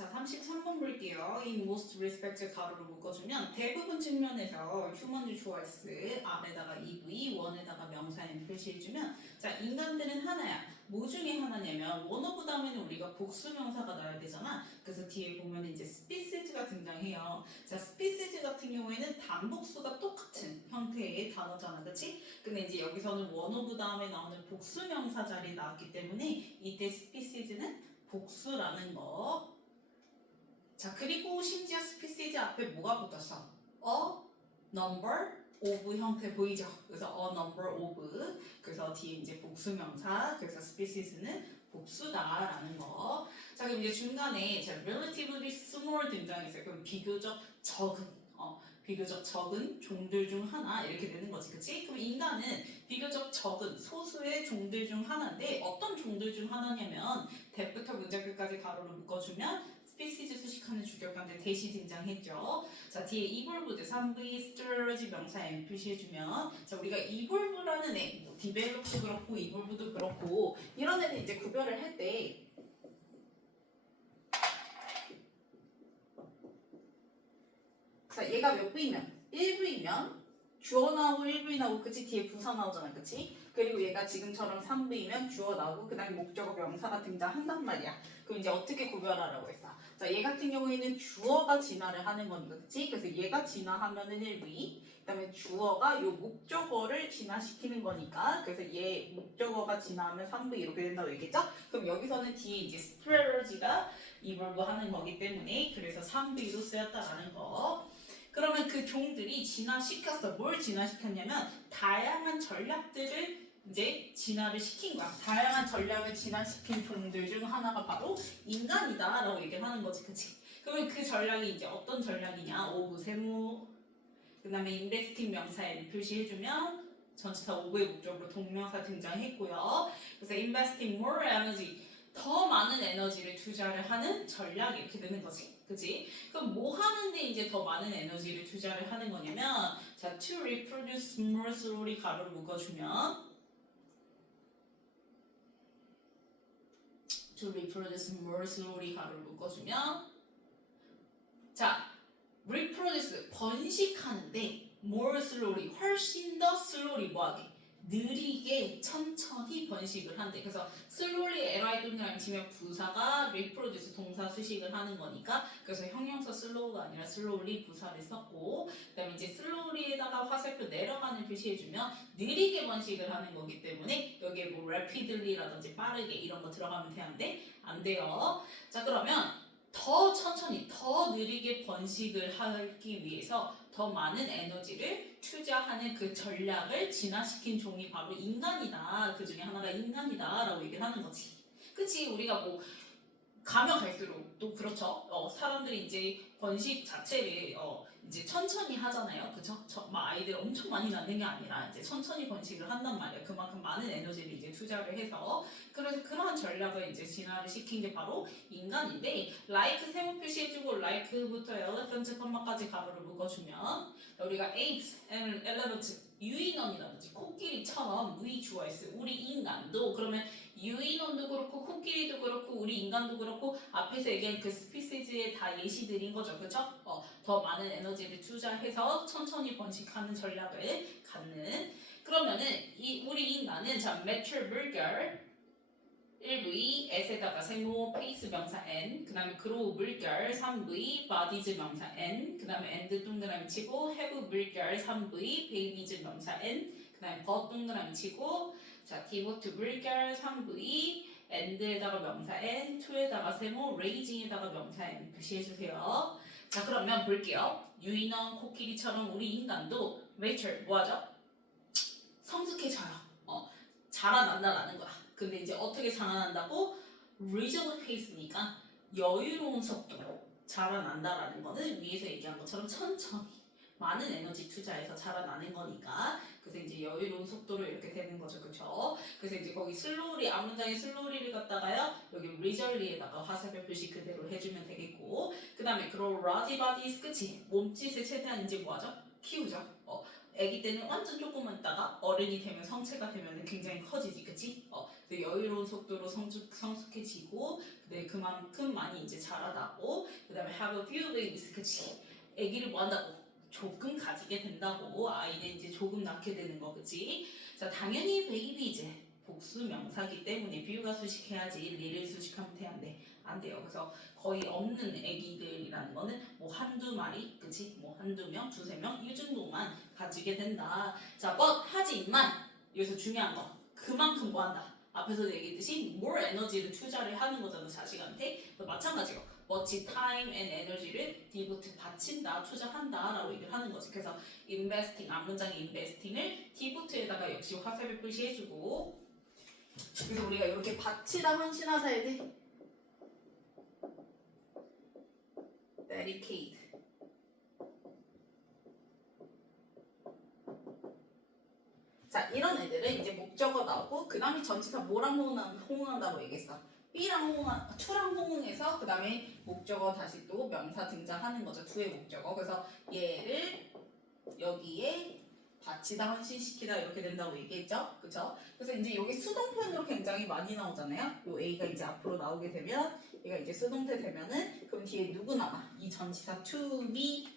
자, 33번 볼게요. In most respects 가로로 묶어주면 대부분 측면에서 human choice 앞에다가 EV, 원에다가 명사 M 표시해주면 자, 인간들은 하나야. 뭐 중에 하나냐면 one of 다음에는 우리가 복수 명사가 나야 되잖아. 그래서 뒤에 보면 이제 species가 등장해요. 자, species 같은 경우에는 단복수가 똑같은 형태의 단어잖아. 그치? 근데 이제 여기서는 one of 다음에 나오는 복수 명사 자리에 나왔기 때문에 이때 species는 복수라는 거. 자, 그리고 심지어 스피시즈 앞에 뭐가 붙었어? A number of 형태 보이죠? 그래서 a number of. 그래서 뒤에 이제 복수명사. 그래서 species는 복수다라는 거. 자, 그럼 이제 중간에 자, relatively small 등장했어요. 그럼 비교적 적은. 비교적 적은 종들 중 하나 이렇게 되는 거지, 그치? 그럼 인간은 비교적 적은 소수의 종들 중 하나인데 어떤 종들 중 하나냐면 대부터 문장 끝까지 가로로 묶어주면 스피시즈 수식하는 주격한데 대시 등장했죠. 자, 뒤에 이볼브드 3V 스트러지 명사 M 표시해주면 자, 우리가 이볼브라는 애, 뭐 디벨롭도 그렇고 이볼브도 그렇고 이런 애는 이제 구별을 할 때 자, 얘가 몇 V면? 1V면 주어 나오고 1V 나오고 그치? 뒤에 부사 나오잖아, 그치? 그리고 얘가 지금처럼 3V면 주어 나오고 그 다음에 목적어 명사가 등장한단 말이야. 그럼 이제 어떻게 구별하라고 했어? 자, 얘 같은 경우에는 주어가 진화를 하는 거니까, 그치? 그래서 얘가 진화하면은 1V, 그 다음에 주어가 요 목적어를 진화시키는 거니까, 그래서 얘 목적어가 진화하면 3V 이렇게 된다고 얘기했죠? 그럼 여기서는 뒤에 이제 스트레러지가 이볼브 하는 거기 때문에 그래서 3V로 쓰였다라는 거. 그러면 그 종들이 진화시켰어. 뭘 진화시켰냐면 다양한 전략들을 이제 진화를 시킨 거야. 다양한 전략을 진화시킨 종들 중 하나가 바로 인간이다라고 얘기를 하는 거지, 그치? 그러면 그 전략이 이제 어떤 전략이냐? 오브 세모, 그 다음에 인베스팅 명사에 표시해주면 전치사 오브의 목적으로 동명사 등장했고요. 그래서 investing more energy, 더 많은 에너지를 투자를 하는 전략 이렇게 되는 거지, 그치? 그럼 뭐 하는데 이제 더 많은 에너지를 투자를 하는 거냐면 자, to reproduce more slowly 가로를 묶어주면 to reproduce more slowly 가로를 묶어주면 자, reproduce 번식하는데 more slowly 훨씬 더 slowly 뭐하게 느리게 천천히 번식을 한대. 그래서 slowly li 동그라미 치면 부사가 reproduce 동사 수식을 하는 거니까 그래서 형용사 slow가 아니라 slowly 부사를 썼고 그다음에 이제 slowly에다가 화살표 내려가는 표시해주면 느리게 번식을 하는 거기 때문에 여기에 뭐 rapidly라든지 빠르게 이런 거 들어가면 되는데 안 돼요. 자, 그러면 더 천천히, 더 느리게 번식을 하기 위해서 더 많은 에너지를 투자하는 그 전략을 진화시킨 종이 바로 인간이다. 그 중에 하나가 인간이다. 라고 얘기를 하는 거지. 그치? 우리가 뭐, 가면 갈수록 또 그렇죠. 사람들이 이제 번식 자체를 이제 천천히 하잖아요. 그쵸? 막 아이들 엄청 많이 낳는 게 아니라 이제 천천히 번식을 한단 말이에요. 그만큼 많은 에너지를 이제 투자를 해서 그래서 그러한 전략을 이제 진화를 시킨 게 바로 인간인데 like 세모 표시해주고 like부터 elephant 컴마까지 가로를 묶어주면 우리가 apes, elephant, 유인원이라든지 코끼리처럼 we choice 우리 인간도 그러면 유인원도 그렇고 코끼리도 그렇고 우리 인간도 그렇고 앞에서 얘기한 그 스피시즈에 다 예시들인 거죠, 그렇죠? 더 많은 에너지를 투자해서 천천히 번식하는 전략을 갖는 그러면은 이 우리 인간은 자 매출 물결 1V, S에다가 세모, 페이스 명사 N, 그 다음에 그로우 물결 3V, 바디즈 명사 N, 그 다음에 엔드 동그라미 치고 have 물결 3V, 베이비즈 명사 N, 그 다음에 버 동그라미 치고 자, 디보트 물결 3V, 엔드에다가 명사 N, to에다가 세모, raising에다가 명사 N 표시해주세요. 자, 그러면 볼게요. 유인원, 코끼리처럼 우리 인간도 mature, 뭐하죠? 성숙해져요. 자라난다라는 거야. 근데 이제 어떻게 자라난다고? reasonable pace니까 여유로운 속도로 자라난다라는 거는 위에서 얘기한 것처럼 천천히 많은 에너지 투자해서 자라나는 거니까 그래서 이제 여유로운 속도로 이렇게 되는 거죠, 그렇죠? 그래서 이제 거기 슬로우리 앞문장에 슬로우리를 갖다가요 여기 리절리에다가 화살표 표시 그대로 해주면 되겠고 그 다음에 그런 라지 바디스 그치? 몸짓을 최대한 이제 뭐하죠? 키우죠. 아기 때는 완전 조금만 있다가 어른이 되면 성체가 되면 굉장히 커지지, 그치? 여유로운 속도로 성숙해지고, 네, 그만큼 많이 이제 자라다고, 그 다음에 have a few babies, 그치? 아기를 뭐 한다고? 조금 가지게 된다고, 아이는 이제 조금 낳게 되는 거, 그치? 자, 당연히 베이비 이제 복수 명사기 때문에 비유가 수식해야지 리를 수식하면 돼, 안 돼? 안 돼요. 그래서 거의 없는 아기들이라는 거는 뭐 한두 마리, 그치? 뭐 한두 명, 두세 명 이 정도만 가지게 된다. 자, but 하지만 여기서 중요한 거 그만큼 뭐 한다. 앞에서 얘기했듯이 more 에너지를 투자를 하는 거잖아, 자식한테. 마찬가지로 much time and energy를 devote 바친다, 투자한다 라고 얘기를 하는 거지. 그래서 investing, 앞문장의 investing을 devote에다가 역시 화살표 표시해주고, 그래서 우리가 이렇게 바치다 헌신하다 해야 돼. dedicate. 자, 이런 애들은 이제 목적어 나오고 그 다음에 전치사 뭐랑 호응한다고 얘기했어. B랑 호응한, to랑 호응해서 그 다음에 목적어 다시 또 명사 등장하는 거죠. to의 목적어. 그래서 얘를 여기에 바치다 헌신시키다 이렇게 된다고 얘기했죠. 그쵸? 그래서 이제 여기 수동 표현으로 굉장히 많이 나오잖아요. 요 A가 이제 앞으로 나오게 되면 얘가 이제 수동태 되면은 그럼 뒤에 누구 남아? 이 전치사 to be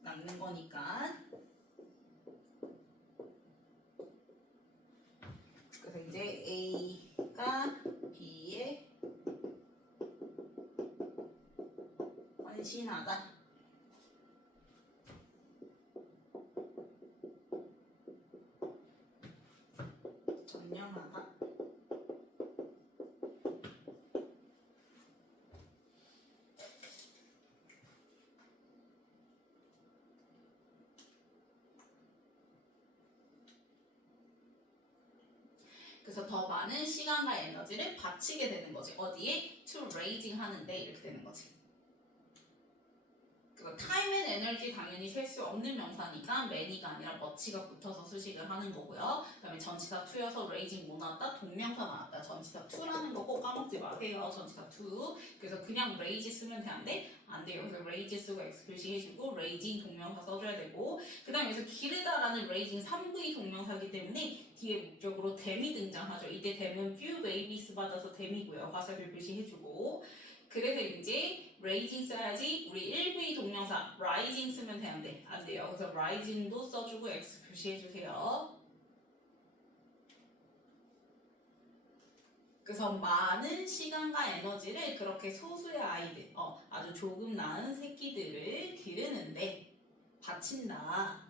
남는 거니까. 그래서 이제 A가 B에 헌신하다. 전념하다. 그래서 더 많은 시간과 에너지를 바치게 되는 거지. 어디에? to raising 하는데 이렇게 되는 거지. time and energy 당연히 셀 수 없는 명사니까 many가 아니라 much가 붙어서 수식을 하는 거고요. 그 다음에 전치사 to여서 raising 뭐 나왔다? 동명사 나왔다. 전치사 to라는 거 꼭 까먹지 마세요. 전치사 to. 그래서 그냥 raise 쓰면 돼, 안 돼? 안 돼요. 그래서 raise 쓰고 x 표시해주고 raising 동명사 써줘야 되고, 그 다음에 여기서 기르다라는 raising 3부의 동명사이기 때문에 뒤에 목적으로 them이 등장하죠. 이때 them은 few babies 받아서 them이고요. 화살표 표시해주고, 그래서 이제 raising 써야지. 우리 1부의 동명사 rising 쓰면 돼, 안 돼? 안 돼요. 그래서 rising도 써주고 x 표시해주세요. 그래서 많은 시간과 에너지를 그렇게 소수의 아이들, 아주 조금 낳은 새끼들을 기르는데 바친다.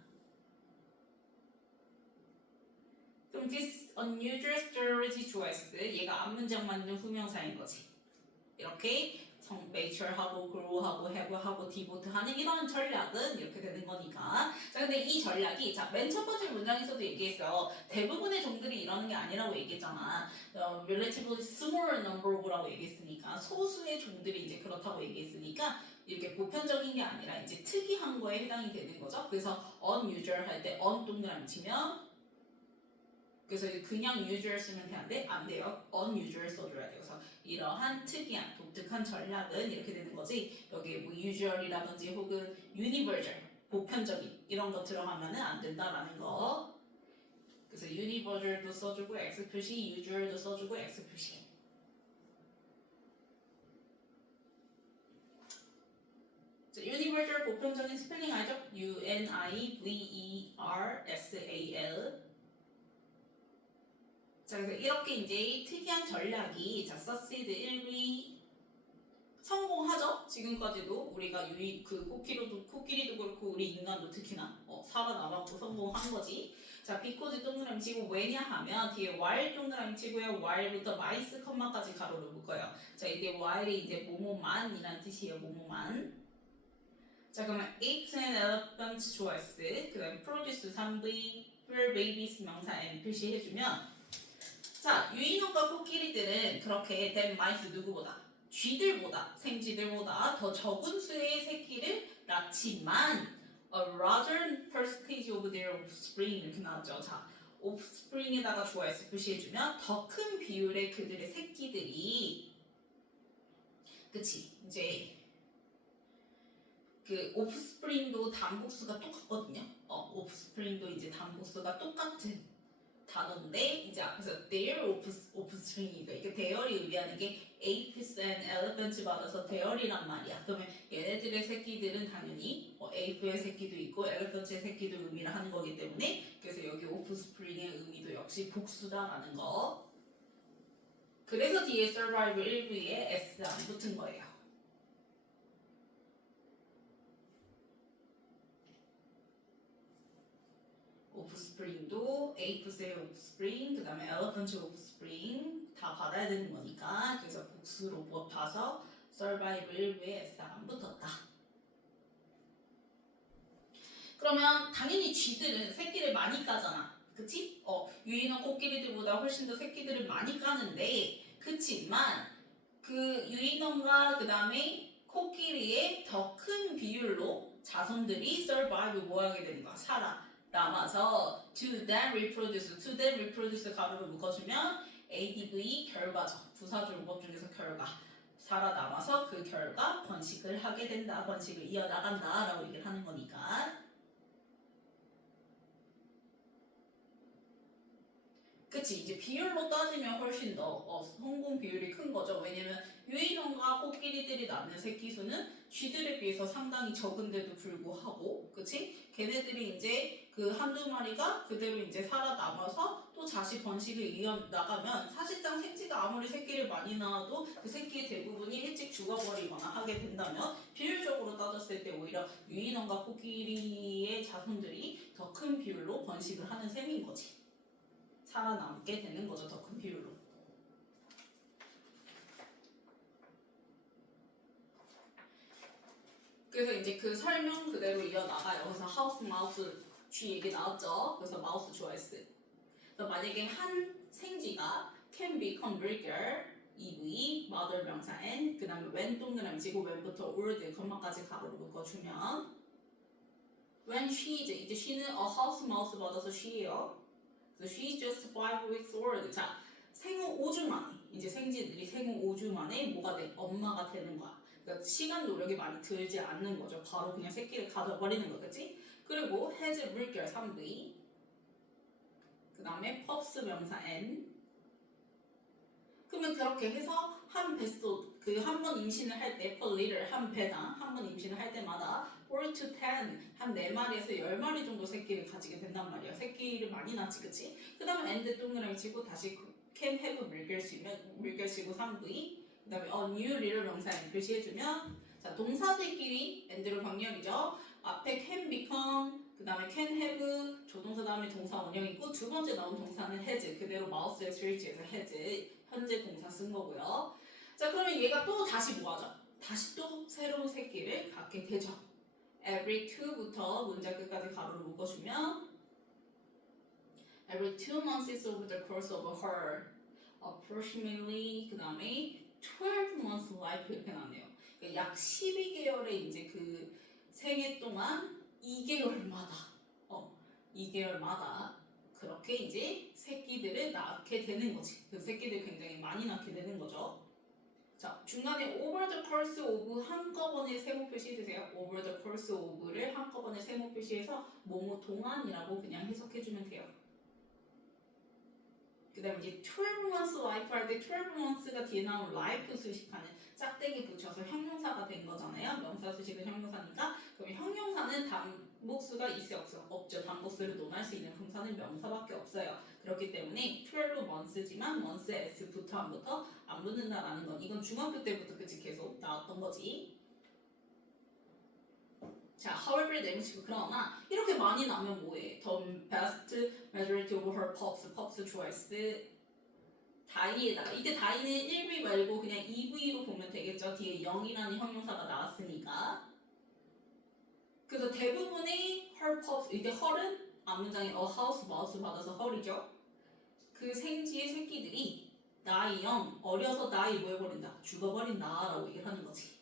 그럼 this unusual storage device, 얘가 앞문장 만든 후명사인 거지. 이렇게 매출하고 grow하고 have하고 devote하는 이런 전략은 이렇게 되는 거니까. 자, 근데 이 전략이 맨 첫 번째 문장에서도 얘기했어요. 대부분의 종들이 이러는 게 아니라고 얘기했잖아. relatively small number of라고 얘기했으니까 소수의 종들이 이제 그렇다고 얘기했으니까 이렇게 보편적인 게 아니라 이제 특이한 거에 해당이 되는 거죠. 그래서 unusual 할 때 un 동그라미 치면, 그래서 그냥 usual 쓰면 돼, 안 돼? 안 돼요. unusual 써줘야 돼요. 그래서 이러한 특이한 독특한 전략은 이렇게 되는 거지. 여기 뭐 usual이라든지 혹은 universal 보편적인 이런 거 들어가면은 안 된다라는 거. 그래서 universal도 써주고 x 표시, usual도 써주고 x 표시. 자, universal 보편적인 스펠링 알죠? universal. 자, 그래서 이렇게 이제 특이한 전략이 succeed 1위 성공하죠. 지금까지도 우리가 코끼리도 그렇고 우리 인간도 특히나 살아남았고 성공한 거지. 자, because 동그라미 치고 왜냐하면 뒤에 while 동그라미 치고요. while부터 마이스 컴마까지 가로를 묶어요. 자, 이게 while이 이제 뭐뭐만이란 뜻이에요. 뭐뭐만. 자, 그러면 apes and elephants 좋아했어. 그 다음에 produce 3V, fur babies 명사 and 표시해주면, 자, 유인원과 코끼리들은 그렇게 than mice 누구보다? 쥐들보다, 생쥐들보다 더 적은 수의 새끼를 낳지만 a larger percentage of their offspring 이렇게 나왔죠. 자, offspring에다가 주어s 표시해주면 더 큰 비율의 그들의 새끼들이, 그치? 이제 그 오프스프링도 단복수가 똑같거든요. 오프스프링도 이제 단복수가 똑같은 단어인데 이제 앞에서 their offspring이니까 이게 대열이 의미하는 게 apes and elephants 받아서 대열이란 말이야. 그러면 얘네들의 새끼들은 당연히 ape의 새끼도 있고 elephants의 새끼도 의미를 하는 거기 때문에 그래서 여기 offspring의 의미도 역시 복수다라는 거. 그래서 뒤에 survive 1부에 s 안 붙은 거예요. 오프스프링도 apes의 오프스프링, 그 다음에 elephant의 오프스프링 다 받아야 되는 거니까 그래서 복수로 봐서 survive 1부에 s 안 붙었다. 그러면 당연히 쥐들은 새끼를 많이 까잖아. 그치? 유인원 코끼리들보다 훨씬 더 새끼들을 많이 까는데 그치만 그 유인원과 그 다음에 코끼리의 더 큰 비율로 자손들이 survive 뭐하게 되는 거야? 살아남아서 to then reproduce 가로로 묶어주면 adv 결과죠. 부사조법 중에서 결과 살아남아서 그 결과 번식을 하게 된다. 번식을 이어나간다 라고 얘기를 하는 거니까 그치 이제 비율로 따지면 훨씬 더 성공 비율이 큰 거죠. 왜냐면 유인원과 코끼리들이 낳는 새끼 수는 쥐들에 비해서 상당히 적은데도 불구하고 그치? 걔네들이 이제 그 한두 마리가 그대로 이제 살아남아서 또 다시 번식을 이어나가면 사실상 생쥐가 아무리 새끼를 많이 낳아도 그 새끼의 대부분이 일찍 죽어버리거나 하게 된다면 비율적으로 따졌을 때 오히려 유인원과 코끼리의 자손들이 더 큰 비율로 번식을 하는 셈인 거지. 살아남게 되는 거죠. 더 큰 비율로. 그래서 이제 그 설명 그대로 이어나가요. 그래서 하우스, 마우스, 쥐 얘기 나왔죠. 그래서 마우스 좋아했어. 그래서 만약에 한 생쥐가 can become bigger, EV, mother 명사 n, 그 다음에 when 동그라미 치고 when부터 word, 컴마까지 가로로 묶어주면 when she 이제 she는 a house mouse 받아서 she예요. So she's just 5 weeks old. 자, 생후 5주 만에 이제 생쥐들이 생후 5주 만에 뭐가 돼? 엄마가 되는 거야. 그러니까 시간 노력이 많이 들지 않는 거죠. 바로 그냥 새끼를 가져버리는 거겠지? 그리고 has 물결 3V 그 다음에 pups 명사 N 그러면 그렇게 해서 한 뱃속 그 한 번 임신을 할 때 per litter 한 배당 한 번 임신을 할 때마다 4 to 10 한 4마리에서 10마리 정도 새끼를 가지게 된단 말이야. 새끼를 많이 낳지 그치? 그 다음에 and 동그라미 치고 다시 can have 물결 치고 3V 그 다음에 new litter 명사 N 표시해주면 자 동사들끼리 and로 병렬이죠. 앞에 can become 그 다음에 can have 조동사 다음에 동사 원형이고 두 번째 나온 동사는 has 그대로 마우스에 스위치해서 has 현재 동사 쓴 거고요. 자 그러면 얘가 또 다시 뭐하죠? 다시 또 새로운 새끼를 갖게 되죠. every 2부터 문장 끝까지 가로로 묶어주면 every 2 months over the course of her approximately 그 다음에 12 months life 이렇게 나네요. 그러니까 약 12개월의 이제 그 생애 동안 2개월마다 2개월마다 그렇게 이제 새끼들을 낳게 되는 거지. 그 새끼들 굉장히 많이 낳게 되는 거죠. 자 중간에 over the course of 한꺼번에 세모 표시해주세요. over the course of를 한꺼번에 세모 표시해서 뭐뭐 동안이라고 그냥 해석해주면 돼요. 그 다음에 이제 12 months life 할 때 12 months가 뒤에 나온 life 수식하는 짝대기 붙여서 형용사가 된 거잖아요. 명사 수식은 형용사니까 그럼 형용사는 단복수가 있어 없죠. 단복수를 논할 수 있는 품사는 명사밖에 없어요. 그렇기 때문에 12 months지만 months s 부터 안 붙는다라는 건 이건 중학교 때부터 그치 계속 나왔던 거지. 자, however 내붙이고 그러나 이렇게 많이 나면 뭐해? The best majority of her pups 좋아했어. 다이에다가 이때 다이는 1V 말고 그냥 2V로 보면 되겠죠. 뒤에 0이라는 형용사가 나왔으니까. 그래서 대부분의 her pups 이때 her은 앞문장에 a house mouse 받아서 her이죠. 그 생쥐의 새끼들이 나이 0 어려서 나이 뭐 해버린다? 죽어버린다 라고 얘기를 하는 거지.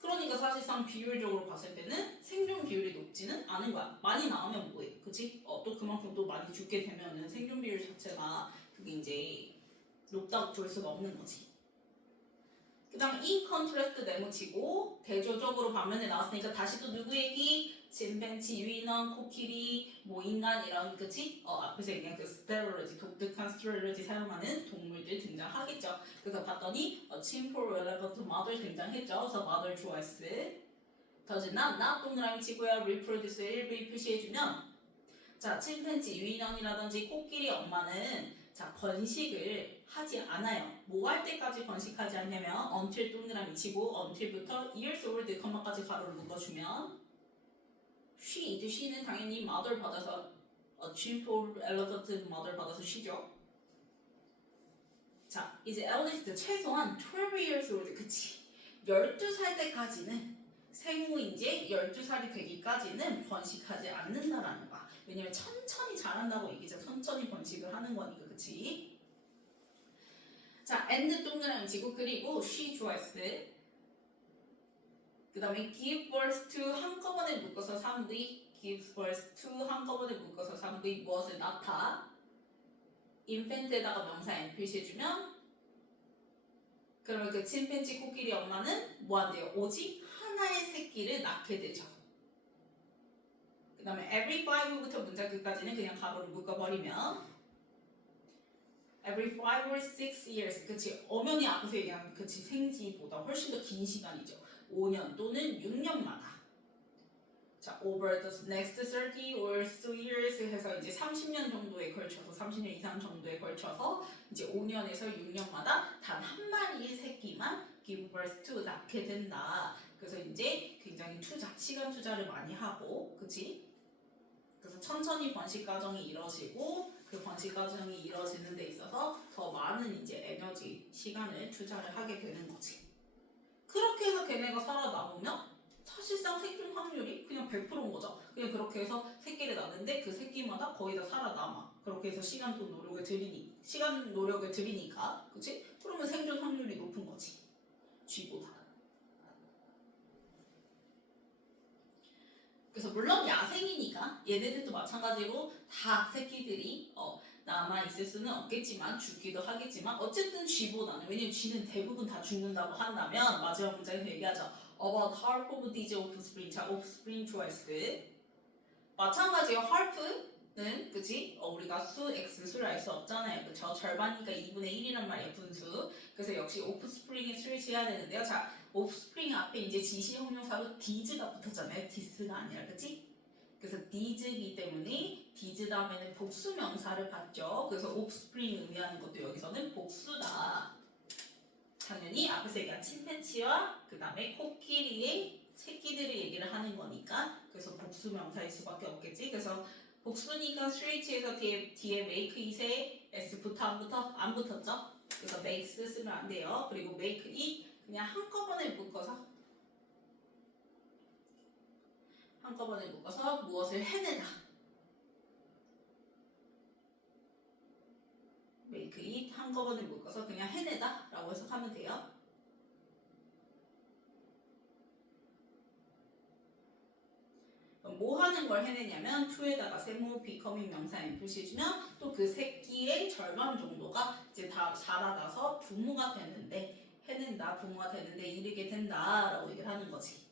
그러니까 사실상 비율적으로 봤을 때는 생존 비율이 높지는 않은 거야. 많이 나오면 뭐해? 그치? 또 그만큼 또 많이 죽게 되면은 생존 비율 자체가 그게 이제 높다고 볼 수가 없는 거지. 그 다음에 in contrast 네모치고 대조적으로 반면에 나왔으니까 다시 또 누구 얘기? 침팬지, 유인원, 코끼리, 뭐 인간 이런 그치? 앞에서 얘기한 그 스테로로지, 독특한 스테로로지 사용하는 동물들 등장하겠죠. 그래서 봤더니 침포 relevant mother 등장했죠. 그래서 mother choice. does not 동그라미 치고요. reproduce 일부 표시해주면 자 침팬지, 유인원이라든지 코끼리 엄마는 자 번식을 하지 않아요. 뭐 할 때까지 번식하지 않냐면 until 동그라미 치고 until부터 years old, 컴마까지 가로를 묶어주면 she는 당연히 mother 받아서 chimp elephant mother 받아서 she죠. 자 이제 eldest 최소한 12 years old 그치 12살 때까지는 생후 이제 12살이 되기까지는 번식하지 않는다라는 거야. 왜냐면 천천히 자란다고 얘기죠. 천천히 번식을 하는 거니까 그치. 자 and 동그라미 치고 그리고 she choice 그 다음에 give birth to 한꺼번에 묶어서 3V give birth to 한꺼번에 묶어서 3V 무엇을 낳다 infant에다가 명사 n 표시해주면 그러면 그 침팬지 코끼리 엄마는 뭐 한대요? 오직 하나의 새끼를 낳게 되죠. 그 다음에 every 5부터 문장 끝까지는 그냥 가로를 묶어버리면 every 5 or 6 years 그치 엄연히 앞에서 얘기한 그치 생지보다 훨씬 더 긴 시간이죠. 5년 또는 6년마다 자 over the next 30 or 3 years 해서 이제 30년 정도에 걸쳐서 30년 이상 정도에 걸쳐서 이제 5년에서 6년마다 단 한 마리의 새끼만 give birth to 낳게 된다. 그래서 이제 굉장히 시간 투자를 많이 하고 그치? 그래서 천천히 번식 과정이 이루어지고 그 번식 과정이 이루어지는 데 있어서 더 많은 이제 에너지, 시간을 투자를 하게 되는 거지. 그렇게 해서 걔네가 살아남으면 사실상 생존 확률이 그냥 100%인 거죠. 그냥 그렇게 해서 새끼를 낳는데 그 새끼마다 거의 다 살아남아. 그렇게 해서 시간 또 노력을 들이니까, 그치? 그러면 생존 확률이 높은 거지. 쥐보다. 그래서 물론 야생이니까 얘네들도 마찬가지로 다 새끼들이 남아 있을 수는 없겠지만 죽기도 하겠지만 어쨌든 쥐보다는 왜냐면 쥐는 대부분 다 죽는다고 한다면 마지막 문장에서 얘기하죠. About half of these offspring. 자, offspring choice. 마찬가지로 half는 그치? 우리가 수 x수를 알 수 없잖아요. 그쵸? 절반이니까 2분의 1이란 말이에요. 분수. 그래서 역시 offspring에 수일치해야 되는데요. 자, offspring 앞에 이제 지시 형용사로 these가 붙었잖아요. this가 아니라 그치? 그래서 these이기 때문에 these 다음에는 복수 명사를 받죠. 그래서 offspring 의미하는 것도 여기서는 복수다. 당연히 앞에서 얘기한 침팬지와 그 다음에 코끼리의 새끼들을 얘기를 하는 거니까 그래서 복수 명사일 수밖에 없겠지. 그래서 복수니까 스트레이트에서 뒤에 make it에 s 붙어 안 붙어? 안 붙었죠? 그래서 makes 쓰면 안 돼요. 그리고 make it 그냥 한꺼번에 묶어서 무엇을 해내다. make it 한꺼번에 묶어서 그냥 해내다 라고 해석하면 돼요. 뭐 하는 걸 해내냐면 to에다가 세모 becoming 명사인 표시해주면 또 그 새끼의 절반 정도가 이제 다 자라나서 부모가 되는데 해낸다, 부모가 되는데 이르게 된다 라고 얘기를 하는 거지.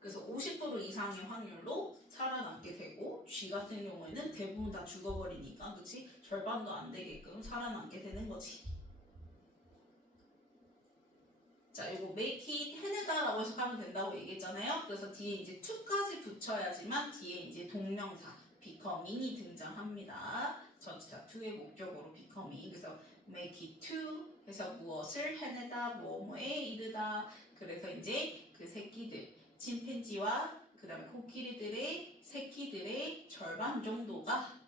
그래서 50% 이상의 확률로 살아남게 되고 쥐 같은 경우에는 대부분 다 죽어버리니까 그치? 절반도 안 되게끔 살아남게 되는 거지. 자, 이거 make it 해내다라고 해석하면 된다고 얘기했잖아요. 그래서 뒤에 이제 to까지 붙여야지만 뒤에 이제 동명사 becoming이 등장합니다. 전치사 to의 목적으로 becoming. 그래서 make it to 해서 무엇을 해내다, 뭐뭐에 이르다. 그래서 이제 그 새끼들, 침팬지와 그 다음에 코끼리들의 새끼들의 절반 정도가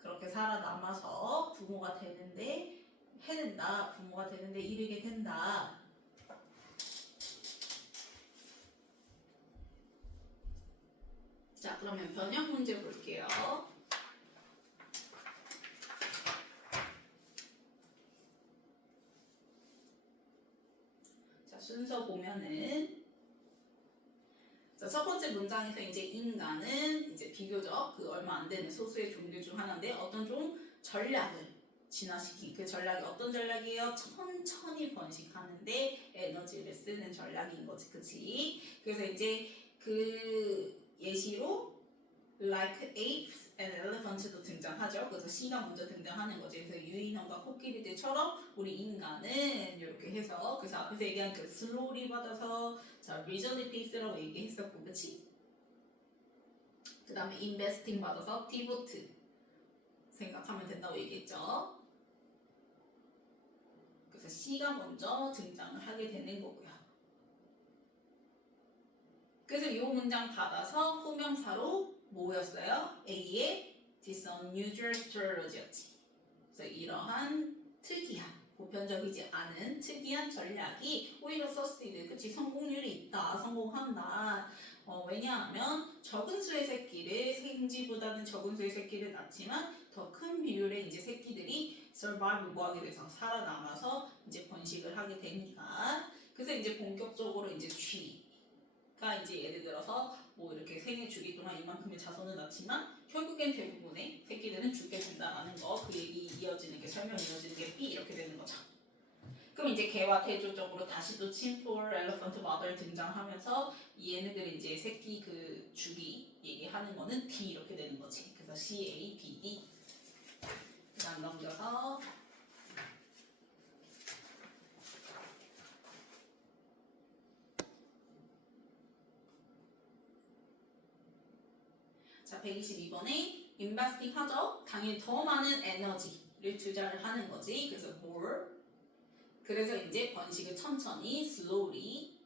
그렇게 살아남아서 부모가 되는데 해낸다, 부모가 되는데 이르게 된다. 자, 그러면 변형 문제 볼게요. 자, 순서 보면은 자, 첫 번째 문장에서 이제 인간은 이제 비교적 그 얼마 안 되는 소수의 종류 중 하나인데 어떤 좀 전략을 진화시킨 그 전략이 어떤 전략이에요? 천천히 번식하는데 에너지를 쓰는 전략인 거지, 그치? 그래서 이제 그 예시로 like apes and elephant도 등장하죠. 그래서 C가 먼저 등장하는 거지. 그래서 유인원과 코끼리들처럼 우리 인간은 이렇게 해서 그래서 앞에서 얘기한 그 slowly 받아서 자 reasonably pace라고 얘기했었고, 그치? 그 다음에 investing 받아서 devote 생각하면 된다고 얘기했죠. 그래서 C가 먼저 등장을 하게 되는 거고요. 그래서 이 문장 받아서 후명사로 뭐였어요? A의 this unusual strategy였지. 그래서 이러한 특이한, 보편적이지 않은 특이한 전략이 오히려 succeed, 그치? 성공률이 있다, 성공한다. 왜냐하면 적은 수의 새끼를 생쥐보다는 적은 수의 새끼를 낳지만 더 큰 비율의 이제 새끼들이 survive 뭐하게 돼서 살아남아서 이제 번식을 하게 되니까. 그래서 이제 본격적으로 이제 쥐가 이제 예를 들어서 뭐 이렇게 생애 주기 동안 이만큼의 자손을 낳지만 결국엔 대부분의 새끼들은 죽게 된다라는 거, 그 얘기 이어지는 게 설명이 이어지는 게 B 이렇게 되는 거죠. 그럼 이제 개와 대조적으로 다시 또 침풀, 엘리펀트, 마더 등장하면서 얘네들 이제 새끼 그 주기 얘기하는 거는 D 이렇게 되는 거지. 그래서 C, A, B, D. 그다음 넘겨서 자 122번에 investing 하죠. 당연히 더 많은 에너지를 투자를 하는 거지. 그래서 more. 그래서 이제 번식을 천천히, slowly.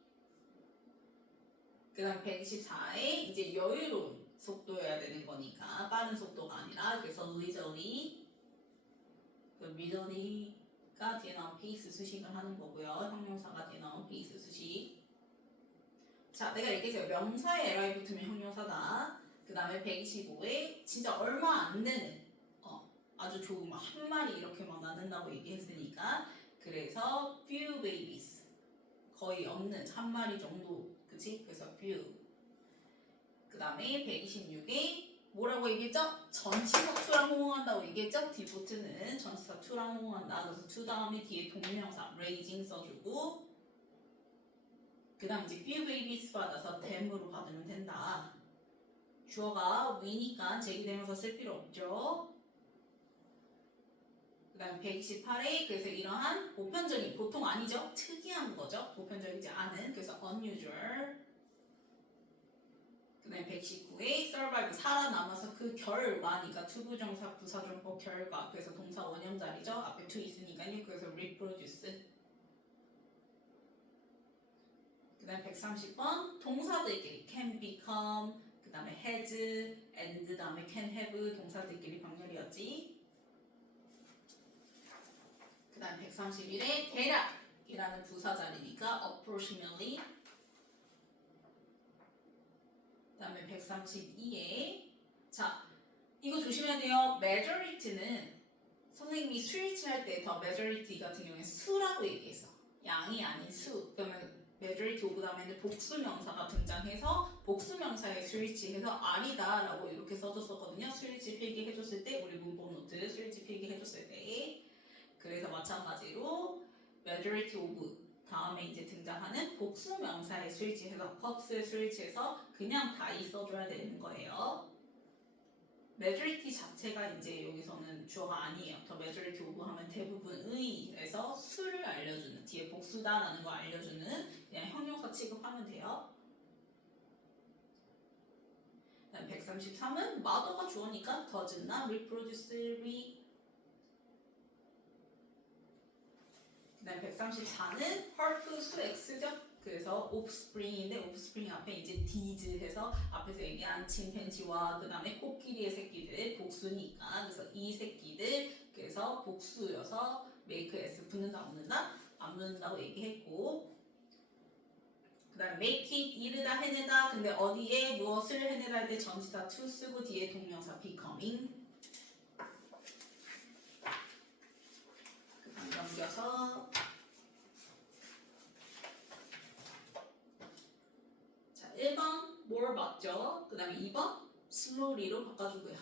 그 다음 124에 이제 여유로운 속도여야 되는 거니까 빠른 속도가 아니라 그래서 leisurely. leisurely가 뒤에 나온 pace 수식을 하는 거고요. 형용사가 뒤에 나온 pace 수식. 자, 내가 얘기했어요. 명사에 li 붙으면 형용사다. 그 다음에 125에 진짜 얼마 안 되는 아주 좋은 한 마리 이렇게만 낳는다고 얘기했으니까 그래서 few babies 거의 없는 한 마리 정도, 그치? 그래서 few. 그 다음에 126에 뭐라고 얘기했죠? 전치사 to랑 호응한다고 얘기했죠? devote는 전치사 to랑 호응한다. 그래서 to 다음에 뒤에 동명사 raising 써주고 그 다음 이제 few babies 받아서 them으로 받으면 된다. 주어가 we니까 제기되면서 쓸 필요 없죠. 그 다음 128에 그래서 이러한 보편적인, 보통 아니죠? 특이한 거죠. 보편적이지 않은, 그래서 unusual. 그 다음에 119에 survive, 살아남아서 그 결과니까 투부정사 부사정법 결과, 그래서 동사 원형자리죠. 앞에 to 있으니까요. 그래서 reproduce. 그 다음에 130번 동사들끼리 can become, 그 다음에 has, and, 그 다음에 can have 동사들끼리 병렬이었지. 그 다음 131에 대략이라는 부사 자리니까 approximately. 그 다음에 132에 자 이거 조심해야 돼요. majority는 선생님이 수일치할 때 더 majority 같은 경우에 수라고 얘기했어. 양이 아닌 수. 그러면 majority 오브 다음에는 복수명사가 등장해서 복수명사에 수일치해서 R이다 라고 이렇게 써줬었거든요. 수일치 필기해줬을 때 우리 문법 노트 수일치 필기해줬을 때. 그래서 마찬가지로 majority of 다음에 이제 등장하는 복수 명사에 수일치해서 pubs에 수일치해서 그냥 다 있어줘야 되는 거예요. majority 자체가 이제 여기서는 주어가 아니에요. 더 majority of 하면 대부분의에서 수를 알려주는 뒤에 복수다라는 거 알려주는 그냥 형용사 취급하면 돼요. 그다음 133은 mother가 주어니까 does나 reproduce, 그 다음 134는 part 수 X죠? 그래서 offspring인데 offspring 앞에 이제 D's 해서 앞에서 얘기한 침팬지와 그 다음에 코끼리의 새끼들 복수니까 그래서 이 새끼들 그래서 복수여서 make S 붙는다 없는다? 안 붙는다고 얘기했고 그 다음 make it 이르다 해내다 근데 어디에 무엇을 해내다 할 때 전치사 to 쓰고 뒤에 동명사 becoming. 넘겨서 자 1번 more but 맞죠? 그 다음에 2번 slowly로 바꿔주고요.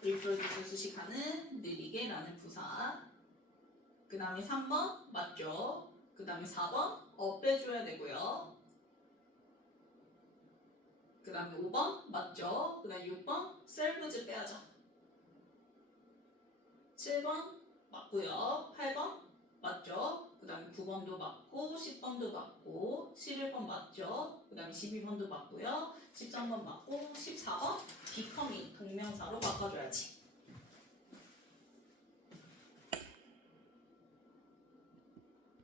reproduce 수식하는 느리게 라는 부사. 그 다음에 3번 맞죠? 그 다음에 4번 빼줘야 되고요. 그 다음에 5번 맞죠? 그 다음에 6번 selves 빼야죠. 7번 맞고요. 8번 맞죠? 그 다음에 9번도 맞고 10번도 맞고 11번 맞죠? 그 다음에 12번도 맞고요. 13번 맞고 14번 becoming 동명사로 바꿔줘야지.